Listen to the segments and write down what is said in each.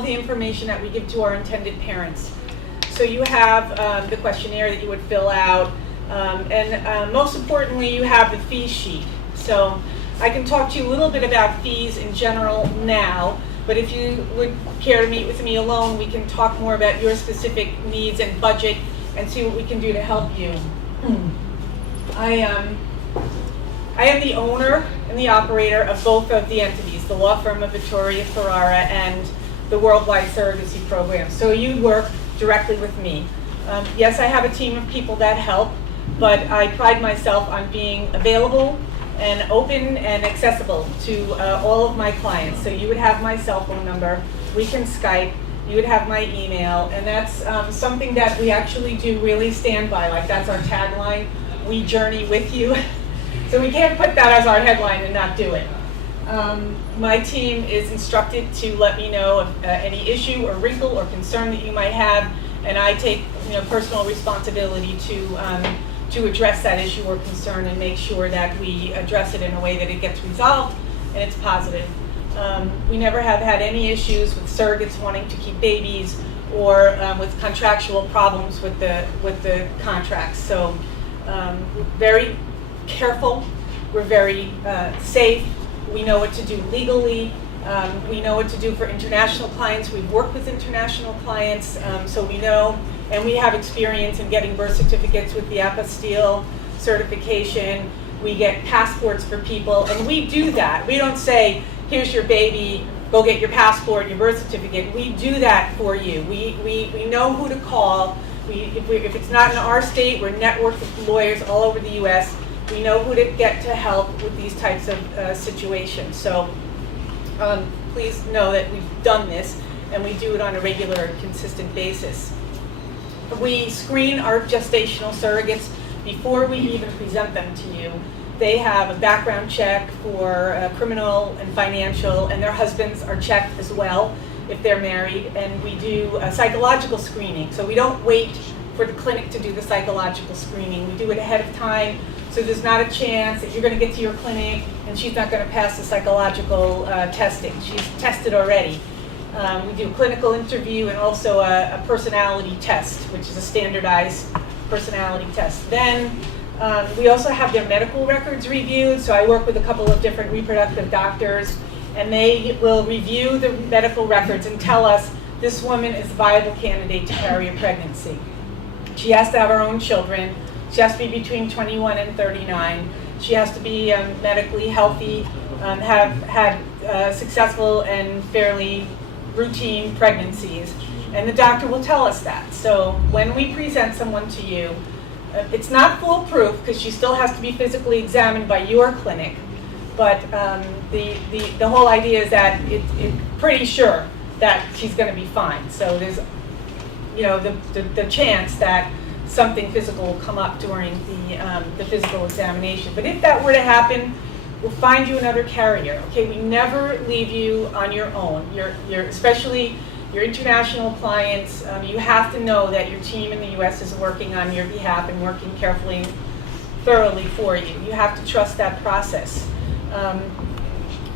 of the information that we give to our intended parents. So you have the questionnaire that you would fill out, and most importantly, you have the fee sheet. So I can talk to you a little bit about fees in general now, but if you would care to meet with me alone, we can talk more about your specific needs and budget and see what we can do to help you. I am the owner and the operator of both of the entities, the law firm of Victoria Ferrara and the Worldwide Surrogacy program. So you work directly with me. Yes, I have a team of people that help, but I pride myself on being available and open and accessible to all of my clients. So you would have my cell phone number, we can Skype, you would have my email, and that's something that we actually do really stand by. Like, that's our tagline, we journey with you. So we can't put that as our headline and not do it. My team is instructed to let me know of any issue or wrinkle or concern that you might have, and I take personal responsibility to address that issue or concern and make sure that we address it in a way that it gets resolved and it's positive. We never have had any issues with surrogates wanting to keep babies or with contractual problems with the contracts. So we're very careful, we're very safe, we know what to do legally, we know what to do for international clients. We've worked with international clients, so we know, and we have experience in getting birth certificates with the apostille certification. We get passports for people, and we do that. We don't say, here's your baby, go get your passport, your birth certificate. We do that for you. We know who to call. If it's not in our state, we're networked with lawyers all over the US. We know who to get to help with these types of situations. So please know that we've done this, and we do it on a regular, consistent basis. We screen our gestational surrogates before we even present them to you. They have a background check for criminal and financial, and their husbands are checked as well if they're married, and we do a psychological screening. So we don't wait for the clinic to do the psychological screening. We do it ahead of time, so there's not a chance that you're going to get to your clinic and she's not going to pass the psychological testing. She's tested already. We do a clinical interview and also a personality test, which is a standardized personality test. Then we also have their medical records reviewed. So I work with a couple of different reproductive doctors, and they will review the medical records and tell us this woman is a viable candidate to carry a pregnancy. She has to have her own children. She has to be between 21 and 39. She has to be medically healthy, have had successful and fairly routine pregnancies, and the doctor will tell us that. So when we present someone to you, it's not foolproof because she still has to be physically examined by your clinic, but the whole idea is that it's pretty sure that she's going to be fine. So there's the chance that something physical will come up during the physical examination. But if that were to happen, we'll find you another carrier. Okay, we never leave you on your own. Especially your international clients. You have to know that your team in the U.S. is working on your behalf and working carefully and thoroughly for you. You have to trust that process.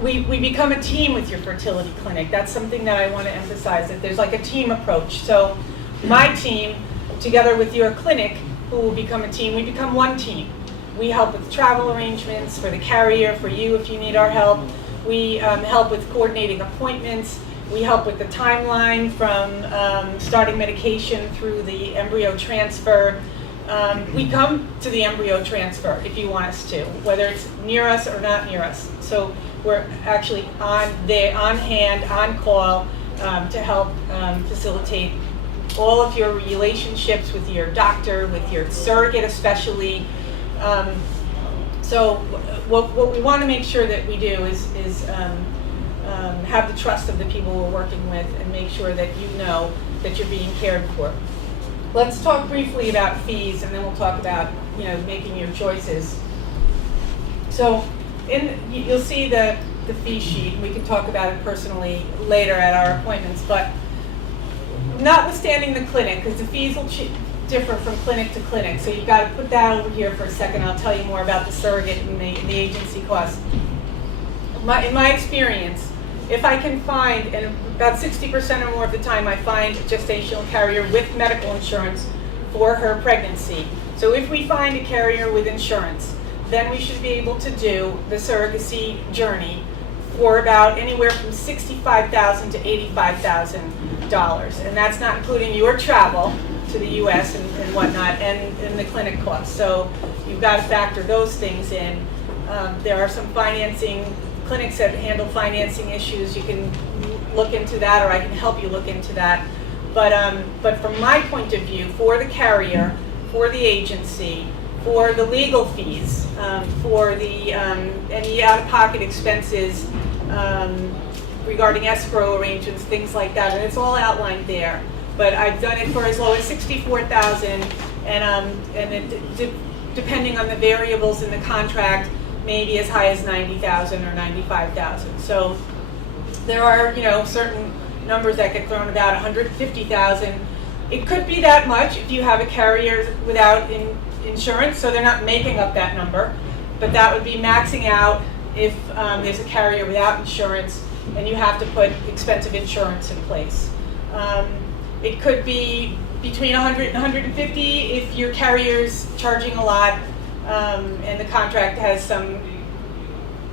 We become a team with your fertility clinic. That's something that I want to emphasize, that there's like a team approach. So my team, together with your clinic, who will become a team, we become one team. We help with travel arrangements for the carrier, for you if you need our help. We help with coordinating appointments. We help with the timeline from starting medication through the embryo transfer. We come to the embryo transfer if you want us to, whether it's near us or not near us. So we're actually on hand, on call to help facilitate all of your relationships with your doctor, with your surrogate especially. So what we want to make sure that we do is have the trust of the people we're working with and make sure that you know that you're being cared for. Let's talk briefly about fees, and then we'll talk about making your choices. So you'll see the fee sheet. We can talk about it personally later at our appointments, but notwithstanding the clinic, because the fees will differ from clinic to clinic, so you've got to put that over here for a second. I'll tell you more about the surrogate and the agency costs. In my experience, if I can find, and about 60% or more of the time I find a gestational carrier with medical insurance for her pregnancy. So if we find a carrier with insurance, then we should be able to do the surrogacy journey for about anywhere from $65,000 to $85,000. And that's not including your travel to the US and whatnot, and the clinic costs. So you've got to factor those things in. There are some financing clinics that handle financing issues. You can look into that, or I can help you look into that. But from my point of view, for the carrier, for the agency, for the legal fees, for the any out-of-pocket expenses regarding escrow arrangements, things like that, and it's all outlined there. But I've done it for as low as $64,000, and depending on the variables in the contract, maybe as high as $90,000 or $95,000. So there are, certain numbers that get thrown about $150,000. It could be that much if you have a carrier without insurance, so they're not making up that number. But that would be maxing out if there's a carrier without insurance and you have to put expensive insurance in place. It could be between 100 and 150 if your carrier's charging a lot and the contract has some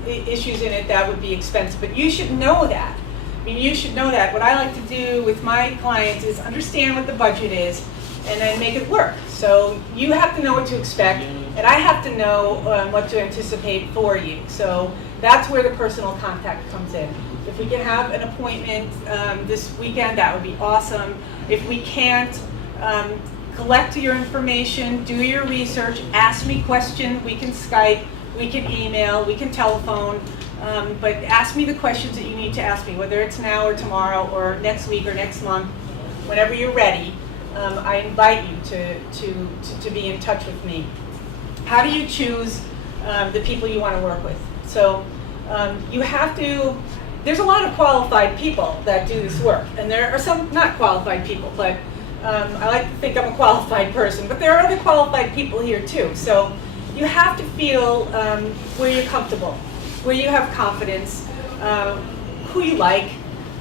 issues in it. That would be expensive. But you should know that. You should know that. What I like to do with my clients is understand what the budget is and then make it work. So you have to know what to expect, and I have to know what to anticipate for you. So that's where the personal contact comes in. If we can have an appointment this weekend, that would be awesome. If we can't, collect your information, do your research, ask me questions. We can Skype, we can email, we can telephone, but ask me the questions that you need to ask me, whether it's now or tomorrow or next week or next month, whenever you're ready. I invite you to be in touch with me. How do you choose the people you want to work with? So you have to, there's a lot of qualified people that do this work, and there are some not qualified people, but I like to think I'm a qualified person, but there are other qualified people here too. So you have to feel where you're comfortable, where you have confidence, who you like,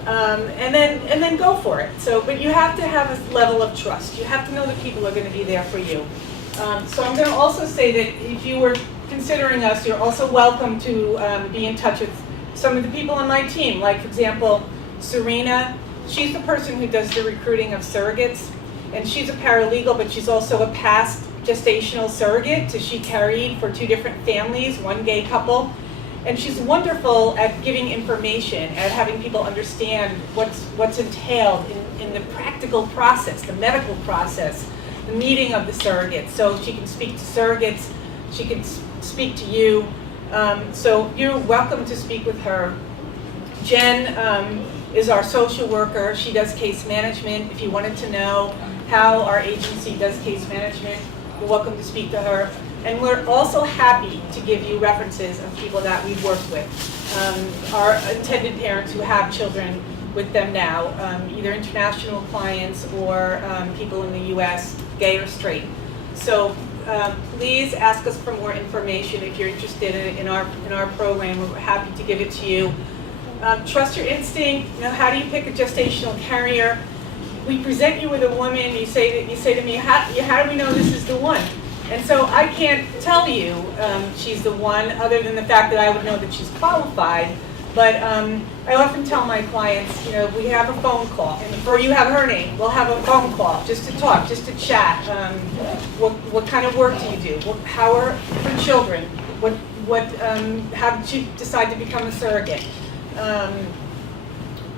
and then go for it. So, but you have to have a level of trust. You have to know that people are going to be there for you. So I'm going to also say that if you were considering us, you're also welcome to be in touch with some of the people on my team. Like, for example, Serena. She's the person who does the recruiting of surrogates, and she's a paralegal, but she's also a past gestational surrogate. So she carried for 2 different families, 1 gay couple. And she's wonderful at giving information, at having people understand what's entailed in the practical process, the medical process, the meeting of the surrogates. So she can speak to surrogates, she can speak to you. So you're welcome to speak with her. Jen is our social worker. She does case management. If you wanted to know how our agency does case management, you're welcome to speak to her. And we're also happy to give you references of people that we've worked with. Our intended parents who have children with them now, either international clients or people in the US, gay or straight. So please ask us for more information if you're interested in our program. We're happy to give it to you. Trust your instinct. How do you pick a gestational carrier? We present you with a woman. You say to me, how do we know this is the one? And so I can't tell you she's the one, other than the fact that I would know that she's qualified. But I often tell my clients, we have a phone call, or you have her name. We'll have a phone call just to talk, just to chat. What kind of work do you do? How are her children? How did you decide to become a surrogate?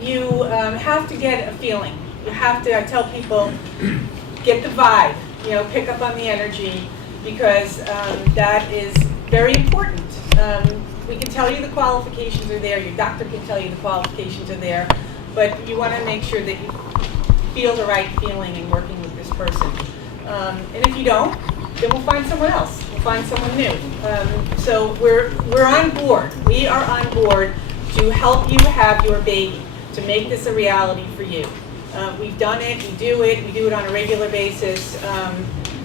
You have to get a feeling. You have to, I tell people, get the vibe, pick up on the energy, because that is very important. We can tell you the qualifications are there, your doctor can tell you the qualifications are there, but you want to make sure that you feel the right feeling in working with this person. And if you don't, then we'll find someone else. We'll find someone new. So we're on board. We are on board to help you have your baby, to make this a reality for you. We've done it, we do it on a regular basis.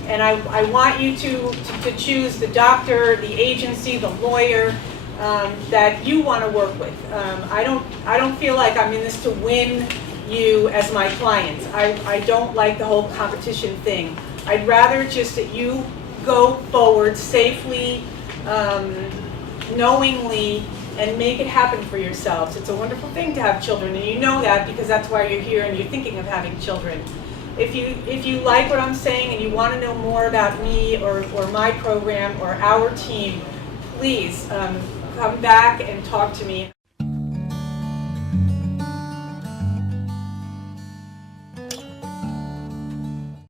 And I want you to choose the doctor, the agency, the lawyer, that you want to work with. I don't feel like I'm in this to win you as my clients. I don't like the whole competition thing. I'd rather just that you go forward safely, knowingly, and make it happen for yourselves. It's a wonderful thing to have children, and you know that because that's why you're here and you're thinking of having children. If you like what I'm saying and you want to know more about me or my program or our team, please come back and talk to me.